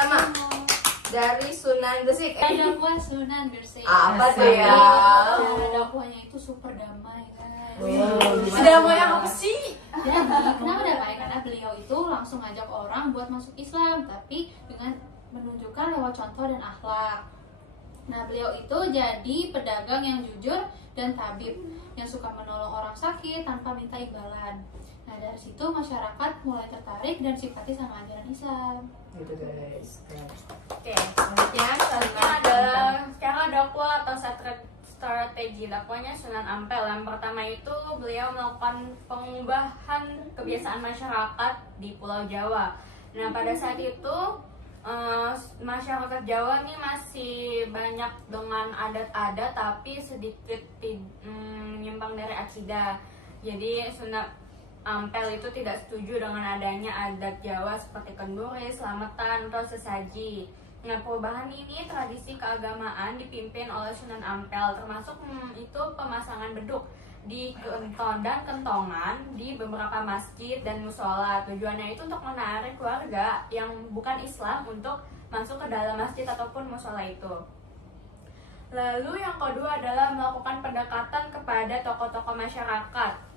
pertama dari Sunan Gresik. Dakwah Sunan Gresik. Apa tuh ya? Cara dakwahnya itu super damai, guys. Sedamai apa sih? Jadi kenapa damai? Karena beliau itu langsung ngajak orang buat masuk Islam, tapi dengan menunjukkan lewat contoh dan akhlak. Nah, beliau itu jadi pedagang yang jujur dan tabib yang suka menolong orang sakit tanpa minta imbalan. Nah, dari situ masyarakat mulai tertarik dan simpati sama ajaran Islam. Gitu guys. Oke, selanjutnya adalah cara dakwah atau strategi dakwahnya Sunan Ampel. Yang pertama itu beliau melakukan pengubahan kebiasaan masyarakat di Pulau Jawa. Nah, pada saat itu masyarakat Jawa nih masih banyak dengan adat-adat tapi sedikit menyimpang dari akidah. Jadi Sunan Ampel itu tidak setuju dengan adanya adat Jawa seperti kenduri, selamatan, atau sesaji. Nah, perubahan ini tradisi keagamaan dipimpin oleh Sunan Ampel, termasuk itu pemasangan beduk di kenton dan kentongan di beberapa masjid dan musola. Tujuannya itu untuk menarik warga yang bukan Islam untuk masuk ke dalam masjid ataupun musola itu. Lalu yang kedua adalah melakukan pendekatan kepada tokoh-tokoh masyarakat.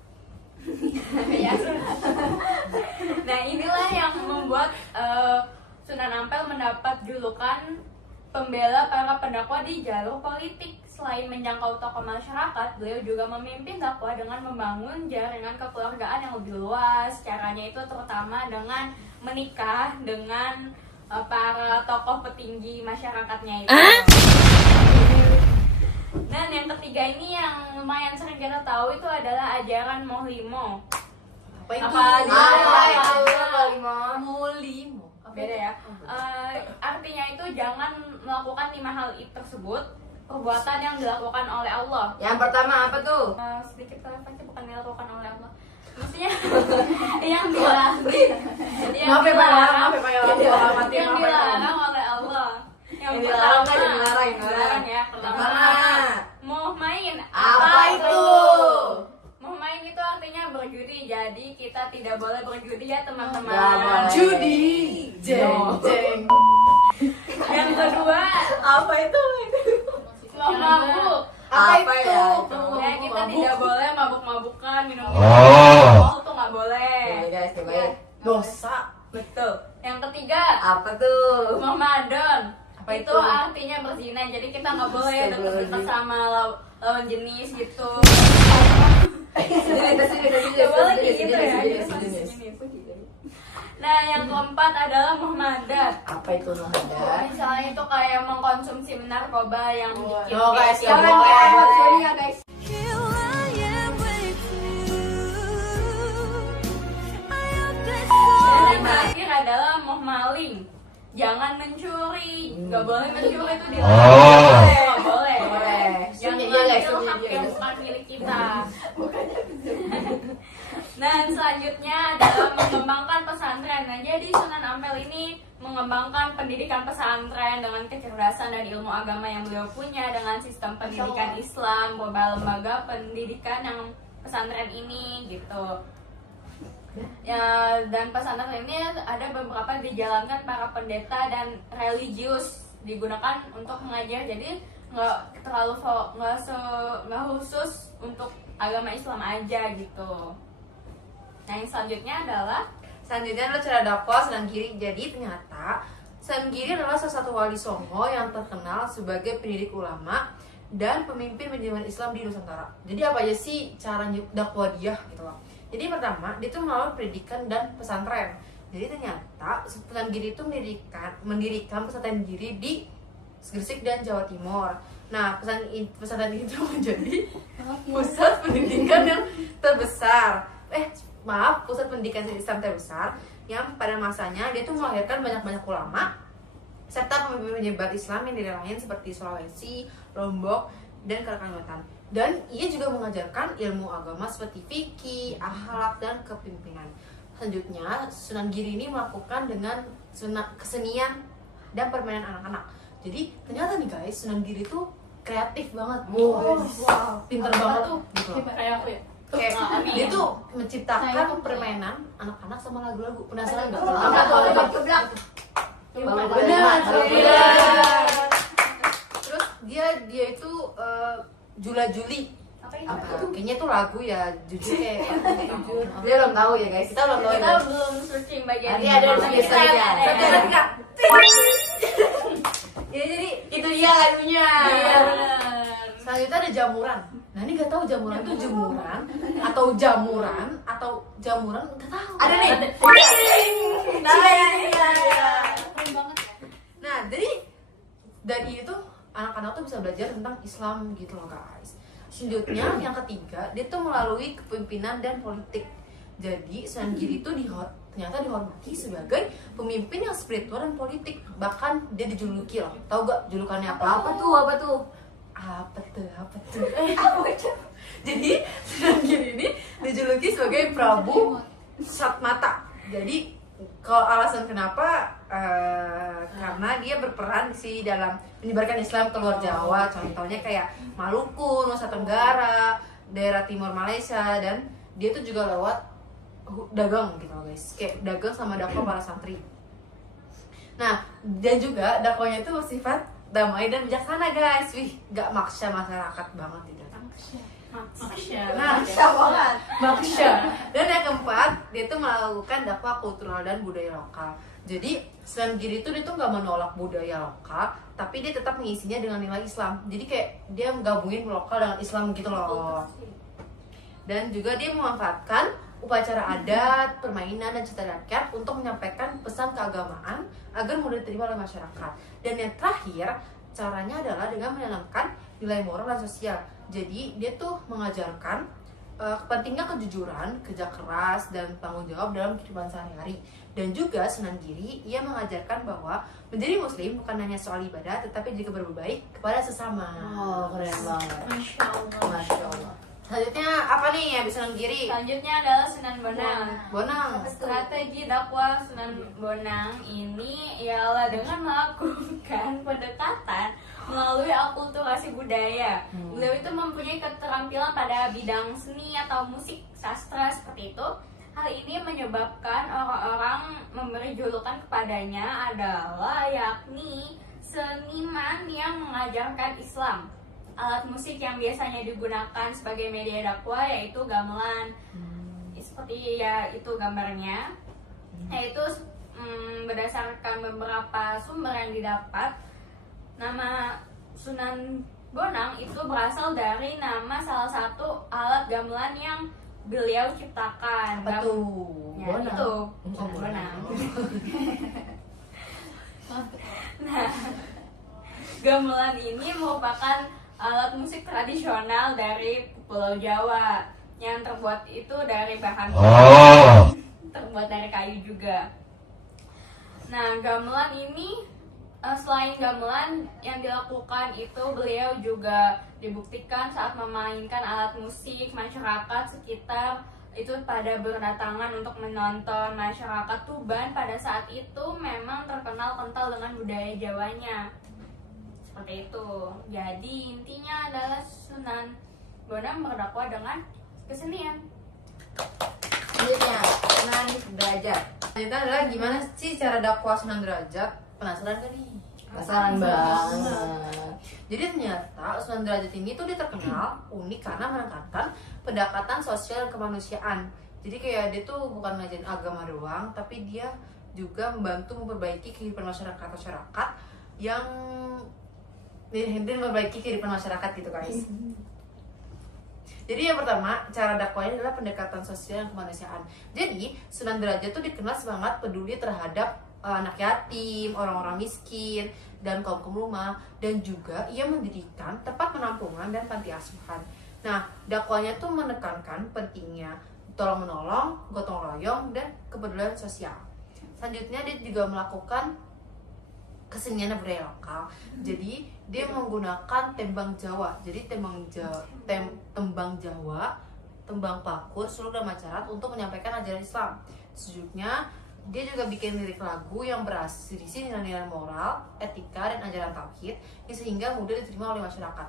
Nah, inilah yang membuat Sunan Ampel mendapat julukan pembela para pendakwah di jalur politik. Selain menjangkau tokoh masyarakat, beliau juga memimpin dakwah dengan membangun jaringan kekeluargaan yang lebih luas. Caranya itu terutama dengan menikah dengan para tokoh petinggi masyarakatnya itu. Dan yang ketiga ini yang lumayan sering kita tahu itu adalah ajaran Mohlimo. Apa itu? Mohlimo. Beda ya. Artinya itu jangan melakukan 5 hal tersebut, perbuatan yang dilakukan oleh Allah. Yang pertama apa tuh? Sedikit relevansi, bukan dilakukan oleh Allah. Maksudnya yang dilarang oleh Allah. Yang dilarang ya. Pertama, mau main. Apa itu? Mau main itu artinya berjudi. Jadi kita tidak boleh berjudi ya, teman-teman. Gak boleh. Judi, jeng jeng. Yang kedua, Apa itu? mau mabuk. Apa ya? Ya, kita tidak boleh mabuk-mabukan, minum-minum alkohol tuh nggak boleh. Oke guys, cobain. Dosa. Betul. Yang ketiga, Apa tuh? Ramadan. Apa Itu itu? artinya berzina. Jadi kita nggak boleh deket-deket sama lawan jenis gitu. Nah, yang keempat adalah muhmadat. Apa itu Muhammad? Misalnya itu kayak mengkonsumsi narkoba yang bikin Yo guys, beda. nggak boleh. Ya, guys. Dan yang terakhir adalah muhmaling. Jangan mencuri. Nggak boleh mencuri itu dilarang. Nggak boleh. Boleh. Jangan Iya, guys, mengambil hak iya, yang guys. bukan milik kita. Nah, selanjutnya adalah mengembangkan pesantren. Nah, jadi Sunan Ampel ini mengembangkan pendidikan pesantren dengan kecerdasan dan ilmu agama yang beliau punya dengan sistem pendidikan Islam, beberapa lembaga pendidikan yang pesantren ini gitu. Ya, dan pesantren ini ada beberapa dijalankan para pendeta dan religius, digunakan untuk mengajar. Jadi nggak terlalu nggak khusus untuk agama Islam aja gitu. Nah, yang selanjutnya adalah cara dakwah Sunan Giri. Jadi ternyata Sunan Giri adalah salah satu wali songo yang terkenal sebagai pendidik ulama dan pemimpin manajemen Islam di Nusantara. Jadi apa aja sih cara dakwah dia gitu loh. Jadi pertama, dia tuh melalui pendidikan dan pesantren. Jadi ternyata Sunan Giri itu mendirikan pesantren Giri di Gresik dan Jawa Timur. Nah, pesantren itu menjadi pusat pendidikan yang terbesar. Pusat pendidikan Islam terbesar yang pada masanya dia tuh melahirkan banyak ulama serta pemimpin penyebar Islam yang daerah lain seperti Sulawesi, Lombok, dan Kalimantan. Dan ia juga mengajarkan ilmu agama seperti fikih, akhlak, dan kepemimpinan. Selanjutnya, Sunan Giri ini melakukan dengan kesenian dan permainan anak-anak. Jadi ternyata nih guys, Sunan Giri tuh kreatif banget. Pinter banget tuh. Gitu. Kayak aku ya. Kayak dia tuh Saya menciptakan tuh permainan anak-anak sama lagu-lagu. Penasaran nggak? Apa tuh? Nyumbang Benar, kalimat. benar. Terus dia itu Jula Juli. Apa itu? Apa? Kayaknya itu lagu ya, jujur kayak jujur. Dia belum tahu ya guys. Kita belum tahu. Kita belum searching bagian Nanti ini. ada Nanti tulis kita saja. ada. Nanti ada Kak. Ya jadi itu dia lagunya. Iya benar. Selanjutnya ada jamuran. Nah ini nggak tahu jamuran itu jemuran atau jamuran atau jamuran nggak tahu. Ada nih. Nah, iya. Keren banget ya. Nah jadi dari itu anak-anak tuh bisa belajar tentang Islam gitu loh guys. Selanjutnya yang ketiga dia tuh melalui kepemimpinan dan politik. Jadi Sunan Giri itu ternyata dihormati sebagai pemimpin yang spiritual dan politik. Bahkan dia dijuluki loh. Tahu gak julukannya apa? Apa tuh? Apa tuh? Apa tuh? Jadi Sunan Giri ini dijuluki sebagai Prabu Satmata. Jadi kalau alasan kenapa karena dia berperan sih dalam menyebarkan Islam ke luar Jawa. Contohnya kayak Maluku, Nusa Tenggara, daerah timur Malaysia, dan dia tuh juga lewat dagang gitu loh guys. Kayak dagang sama dakwah para santri. Nah, dan juga dakwahnya itu bersifat damai dan bijaksana guys. Wih, gak maksa masyarakat banget gitu. Maksya. Nah, banget. Maksya. Dan yang keempat, dia tuh melakukan dakwah kultural dan budaya lokal. Jadi Sunan Giri itu dia tuh nggak menolak budaya lokal, tapi dia tetap mengisinya dengan nilai Islam. Jadi kayak dia menggabungin lokal dengan Islam gitu loh. Dan juga dia memanfaatkan upacara adat, permainan, dan cerita rakyat untuk menyampaikan pesan keagamaan agar mudah diterima oleh masyarakat. Dan yang terakhir, caranya adalah dengan menanamkan nilai moral dan sosial. Jadi dia tuh mengajarkan pentingnya kejujuran, kerja keras, dan tanggung jawab dalam kehidupan sehari-hari. Dan juga Sunan Giri, ia mengajarkan bahwa menjadi muslim bukan hanya soal ibadah, tetapi juga berbuat baik kepada sesama. Oh, keren banget. Masya Allah. Masya Allah. Selanjutnya apa nih ya Sunan Giri? Selanjutnya adalah Sunan Bonang. Bonang. Strategi dakwah Sunan Bonang ini ialah dengan melakukan pendekatan melalui akulturasi budaya. Beliau itu mempunyai keterampilan pada bidang seni atau musik, sastra seperti itu. Hal ini menyebabkan orang-orang memberi julukan kepadanya adalah yakni seniman yang mengajarkan Islam. Alat musik yang biasanya digunakan sebagai media dakwah yaitu gamelan. Seperti ya itu gambarnya. Yaitu berdasarkan beberapa sumber yang didapat, nama Sunan Bonang itu berasal dari nama salah satu alat gamelan yang beliau ciptakan. Apa tuh? Ya, Bonang. itu Oh, Sunan Bonang. Nah, gamelan ini merupakan alat musik tradisional dari Pulau Jawa yang terbuat itu dari bahan terbuat dari kayu juga. Nah, gamelan ini selain gamelan yang dilakukan itu, beliau juga dibuktikan saat memainkan alat musik, masyarakat sekitar itu pada berdatangan untuk menonton. Masyarakat Tuban pada saat itu memang terkenal kental dengan budaya Jawanya. Seperti itu. Jadi intinya adalah Sunan Bonang berdakwah dengan kesenian. Selanjutnya Sunan Derajat. Selanjutnya adalah gimana sih cara dakwah Sunan Derajat? Penasaran gak nih? Penasaran banget. Jadi ternyata Sunan Derajat ini tuh dia terkenal unik karena menekankan pendekatan sosial dan kemanusiaan. Jadi kayak dia tuh bukan ngajarin agama doang, tapi dia juga membantu memperbaiki kehidupan masyarakat yang memperbaiki kehidupan masyarakat gitu guys. Jadi yang pertama, cara dakwahnya adalah pendekatan sosial dan kemanusiaan. Jadi Sunan Derajat tuh dikenal sangat peduli terhadap anak yatim, orang-orang miskin, dan kaum rumah, dan juga ia mendirikan tempat penampungan dan panti asuhan. Nah, dakwahnya tuh menekankan pentingnya tolong menolong, gotong royong, dan kepedulian sosial. Selanjutnya dia juga melakukan kesenian dan budaya lokal. Jadi dia menggunakan tembang Jawa. Jadi tembang Jawa, tembang Pakur, suluk dan macarat untuk menyampaikan ajaran Islam. Selanjutnya dia juga bikin lirik lagu yang berisi nilai-nilai moral, etika, dan ajaran tauhid sehingga mudah diterima oleh masyarakat.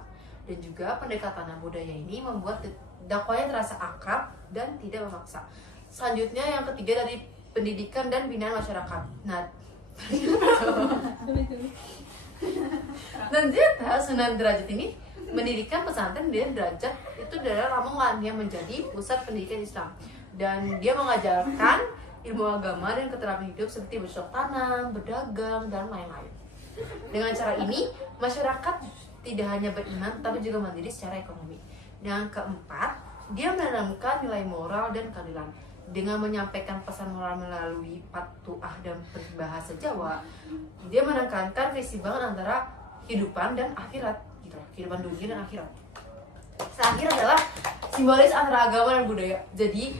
Dan juga pendekatan budaya ini membuat dakwahnya terasa akrab dan tidak memaksa. Selanjutnya yang ketiga dari pendidikan dan binaan masyarakat. Nah, Dan ternyata Sunan Derajat ini mendirikan pesantren di Derajat itu daerah Lamongan yang menjadi pusat pendidikan Islam, dan dia mengajarkan ilmu agama dan keterampilan hidup seperti bercocok tanam, berdagang, dan lain-lain. Dengan cara ini masyarakat tidak hanya beriman tapi juga mandiri secara ekonomi. Yang keempat, dia menanamkan nilai moral dan keadilan dengan menyampaikan pesan moral melalui patuah dan berbahasa Jawa. Dia menekankan keseimbangan antara kehidupan dan akhirat, gitu, kehidupan dunia dan akhirat. Terakhir adalah simbolis antara agama dan budaya. Jadi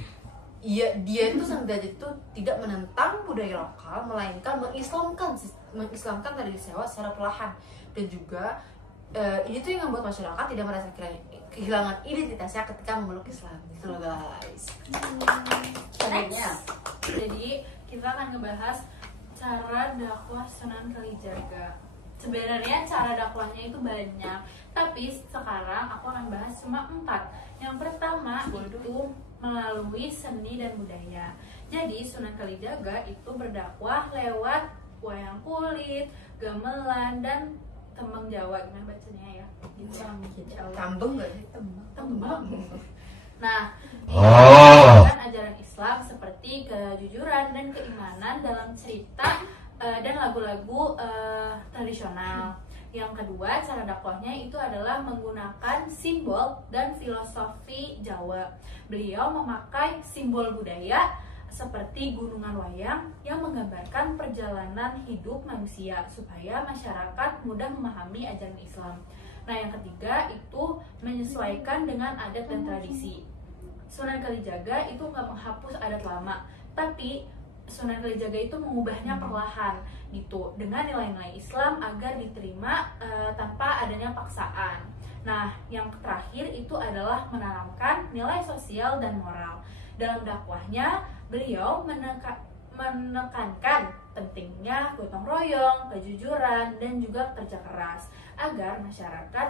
dia itu Sunan Derajat itu tidak menentang budaya lokal, melainkan mengislamkan tradisi Jawa secara perlahan, dan juga ini tuh yang membuat masyarakat tidak merasa kehilangan identitasnya ketika memeluk Islam, gitu loh guys. Selanjutnya, Jadi kita akan ngebahas cara dakwah Sunan Kalijaga. Sebenarnya cara dakwahnya itu banyak, tapi sekarang aku akan bahas cuma 4. Yang pertama itu melalui seni dan budaya. Jadi Sunan Kalijaga itu berdakwah lewat wayang kulit, gamelan, dan tembang Jawa. Gimana bacanya ya? Kambing gak sih? Tembang. Nah, ini ajaran Islam seperti kejujuran dan keimanan dalam cerita dan lagu-lagu tradisional. Yang kedua, cara dakwahnya itu adalah menggunakan simbol dan filosofi Jawa. Beliau memakai simbol budaya seperti gunungan wayang yang menggambarkan perjalanan hidup manusia supaya masyarakat mudah memahami ajaran Islam. Nah, yang ketiga itu menyesuaikan dengan adat dan tradisi. Sunan Kalijaga itu nggak menghapus adat lama, tapi Sunan Kalijaga itu mengubahnya perlahan gitu dengan nilai-nilai Islam agar diterima tanpa adanya paksaan. Nah, yang terakhir itu adalah menanamkan nilai sosial dan moral. Dalam dakwahnya, beliau menekankan pentingnya gotong royong, kejujuran, dan juga kerja keras agar masyarakat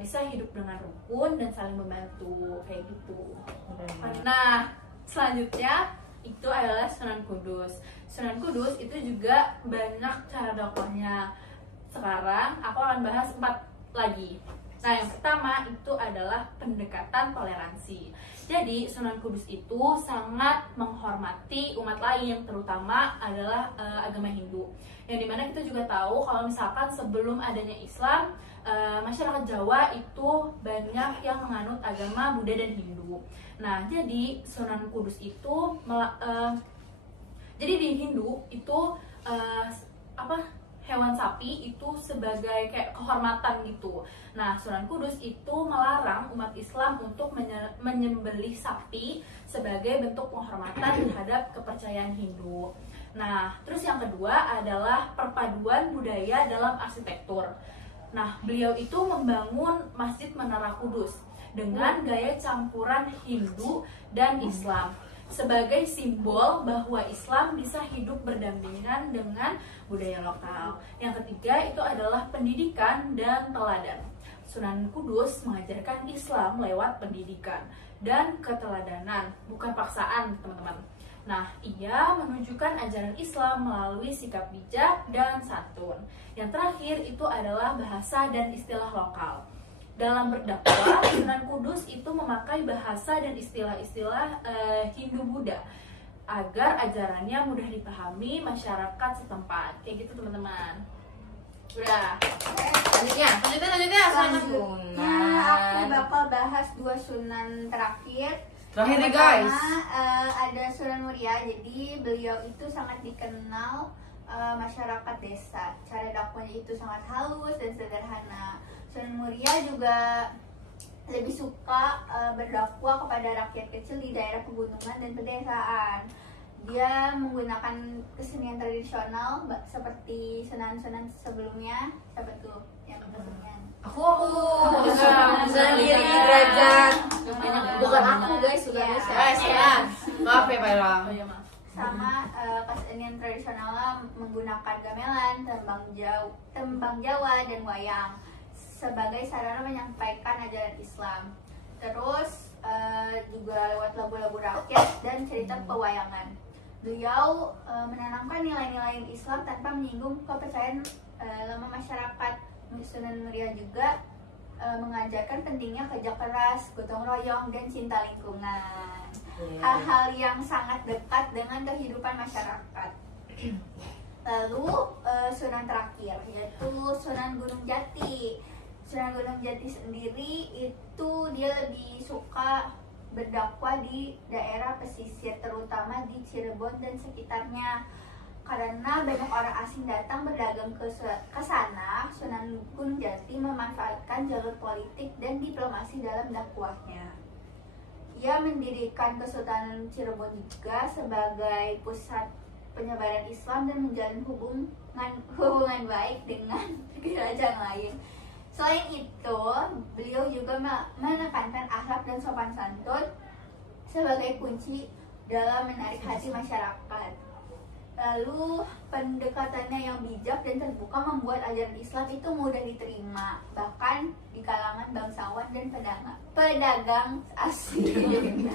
bisa hidup dengan rukun dan saling membantu, kayak gitu. Nah, selanjutnya itu adalah Sunan Kudus. Sunan Kudus itu juga banyak cara dakwahnya. Sekarang aku akan bahas 4 lagi. Nah, yang pertama itu adalah pendekatan toleransi. Jadi Sunan Kudus itu sangat menghormati umat lain, terutama adalah agama Hindu. Yang dimana kita juga tahu kalau misalkan sebelum adanya Islam, masyarakat Jawa itu banyak yang menganut agama Buddha dan Hindu. Nah, jadi Sunan Kudus itu jadi di Hindu itu hewan sapi itu sebagai kayak kehormatan gitu. Nah, Sunan Kudus itu melarang umat Islam untuk menyembelih sapi sebagai bentuk penghormatan terhadap kepercayaan Hindu. Nah, terus yang kedua adalah perpaduan budaya dalam arsitektur. Nah, beliau itu membangun Masjid Menara Kudus dengan gaya campuran Hindu dan Islam sebagai simbol bahwa Islam bisa hidup berdampingan dengan budaya lokal. Yang ketiga itu adalah pendidikan dan teladan. Sunan Kudus mengajarkan Islam lewat pendidikan dan keteladanan, bukan paksaan, teman-teman. Nah, ia menunjukkan ajaran Islam melalui sikap bijak dan santun. Yang terakhir itu adalah bahasa dan istilah lokal. Dalam berdakwah, Sunan Kudus itu memakai bahasa dan istilah-istilah Hindu-Buddha agar ajarannya mudah dipahami masyarakat setempat. Kayak gitu, teman-teman. Udah. Selanjutnya Nah, aku bakal bahas 2 sunan terakhir. Terakhir nih, Yang guys. pertama, ada Sunan Muria. Jadi beliau itu sangat dikenal masyarakat desa. Cara dakwahnya itu sangat halus dan sederhana. Sunan Muria juga lebih suka berdakwah kepada rakyat kecil di daerah pegunungan dan pedesaan. Dia menggunakan kesenian tradisional seperti sunan-sunan sebelumnya. Siapa tuh yang kesenian? Aku Sunan Giri Derajat. Bukan aku guys, sudah Iya. Sunan. Maaf ya Pak Ilham. Oh iya, maaf. Sama kesenian tradisionalnya menggunakan gamelan, tembang Jawa, dan wayang sebagai sarana menyampaikan ajaran Islam. Terus juga lewat lagu-lagu rakyat dan cerita pewayangan. Beliau menanamkan nilai-nilai Islam tanpa menyinggung kepercayaan lama masyarakat. Sunan Muria juga mengajarkan pentingnya kerja keras, gotong royong, dan cinta lingkungan. Hal-hal yang sangat dekat dengan kehidupan masyarakat. Lalu Sunan terakhir yaitu Sunan Gunung Jati. Sunan Gunung Jati sendiri itu dia lebih suka berdakwah di daerah pesisir, terutama di Cirebon dan sekitarnya. Karena banyak orang asing datang berdagang ke sana, Sunan Gunung Jati memanfaatkan jalur politik dan diplomasi dalam dakwahnya. Ia mendirikan Kesultanan Cirebon juga sebagai pusat penyebaran Islam dan menjalin hubungan baik dengan kerajaan lain. Selain itu, beliau juga menekankan akhlak dan sopan santun sebagai kunci dalam menarik hati masyarakat. Lalu pendekatannya yang bijak dan terbuka membuat ajaran Islam itu mudah diterima, bahkan di kalangan bangsawan dan pedagang asing.